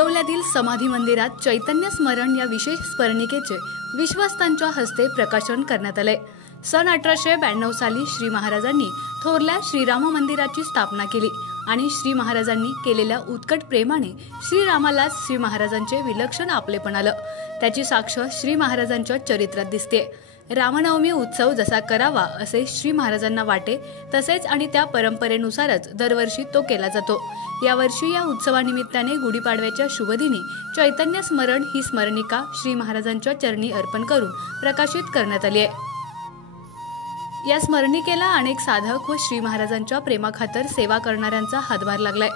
गोंदवल्यातील समाधी मंदिरात चैतन्य स्मरण या विशेष स्मरणिकेचे विश्वस्तांच्या हस्ते प्रकाशन करण्यात आले। सन 1892 साली श्री महाराजांनी थोरल्या श्रीराम मंदिराची स्थापना केली आणि श्री महाराजांनी केलेल्या उत्कट प्रेमाने श्रीरामाला श्री महाराजांचे विलक्षण आपलेपण आलं। त्याची साक्ष श्री महाराजांच्या चरित्रात दिसते। रामनवमी उत्सव जसा करावा असे श्री महाराजांना वाटे तसेच आणि त्या परंपरेनुसारच दरवर्षी तो केला जातो। यावर्षी या उत्सवानिमित्ताने गुढीपाडव्याच्या शुभदिनी चैतन्य स्मरण ही स्मरणिका श्री महाराजांच्या चरणी अर्पण करून प्रकाशित करण्यात आली आहे। या स्मरणिकेला अनेक साधक व श्री महाराजांच्या प्रेमाखातर सेवा करणाऱ्यांचा हातभार लागलाय।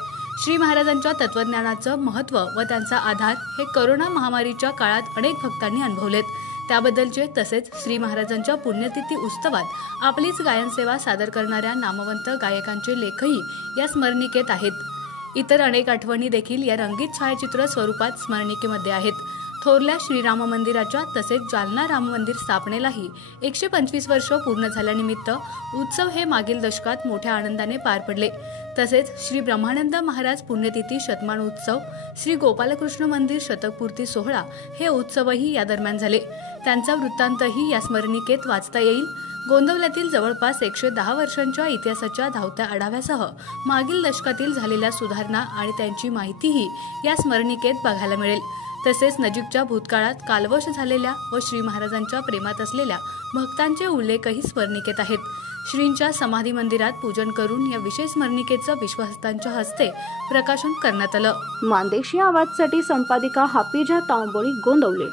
श्री महाराजांच्या तत्वज्ञानाचं महत्त्व व त्यांचा आधार हे कोरोना महामारीच्या काळात अनेक भक्तांनी अनुभवलेत। त्याबद्दलचे तसेच श्री महाराजांच्या पुण्यतिथी उत्सवात आपलीच गायन सेवा सादर करणाऱ्या नामवंत गायकांचे लेखही या स्मरणिकेत आहेत। इतर अनेक आठवणी देखील या रंगीत छायाचित्र स्वरूपात स्मरणिकेमध्ये आहेत। थोरल्या श्रीराम मंदिराच्या तसेच जालना राम मंदिर स्थापनेलाही 125 वर्ष पूर्ण झाल्यानिमित्त उत्सव हे मागील दशकात मोठ्या आनंदाने पार पडले। तसेच श्री ब्रह्मानंद महाराज पुण्यतिथी शतमान उत्सव, श्री गोपालकृष्ण मंदिर शतकपूर्ती सोहळा हे उत्सवही या दरम्यान झाले। त्यांचा वृत्तांतही या स्मरणिकेत वाचता येईल। गोंदवल्यातील जवळपास 110 वर्षांच्या इतिहासाच्या धावत्या आढाव्यासह मागील दशकातील झालेल्या सुधारणा आणि त्यांची माहितीही या स्मरणिकेत बघायला मिळेल। तसेच नजीकच्या भूतकाळात कालवश झालेल्या व श्री महाराजांच्या प्रेमात असलेल्या भक्तांचे उल्लेखही स्मरणिकेत आहेत। श्रींच्या समाधी मंदिरात पूजन करून या विशेष स्मरणिकेचं विश्वस्तांच्या हस्ते प्रकाशन करण्यात आलं। मानदेशी आवाजसाठी संपादिका हापिजा तांबोळी, गोंदवले।